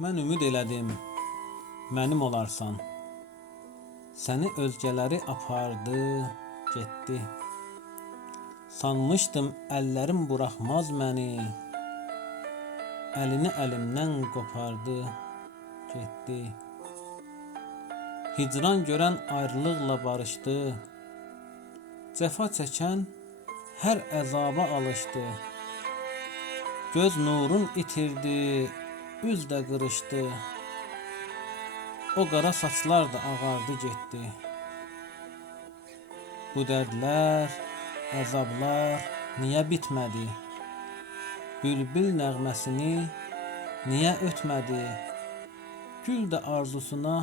Mən ümid elədim, mənim olarsan. Səni özgələri apardı, getdi. Sanmışdım əllərim buraxmaz məni. Əlini əlimdən qopardı, getdi. Hicran görən ayrılıqla barışdı. Cəfa çəkən hər əzaba alışdı. Göz nurun itirdi, üz də qırışdı. O qara saçlar da ağardı getdi. Bu dərdlər, əzablar niyə bitmədi? Bülbül nəğməsini niyə ötmədi? Gül də arzusuna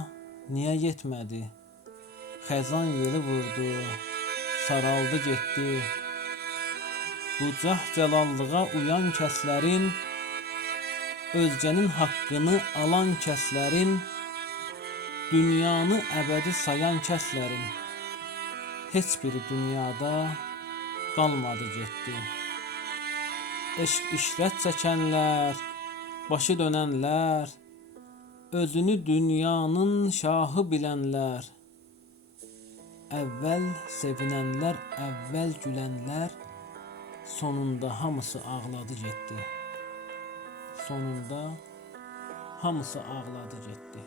niyə yetmədi? Xəzan yeli vurdu, saraldı getdi. Bu cah cəlallığa uyan kəslərin özgənin haqqını alan kəslərin dünyanı əbədi sayan kəslərin heç biri dünyada qalmadı getdi. Eşq işrət çəkənlər, başı dönənlər, özünü dünyanın şahı bilənlər, əvvəl sevinənlər, əvvəl gülənlər sonunda hamısı ağladı getdi. Sonunda hamısı ağladı getdi.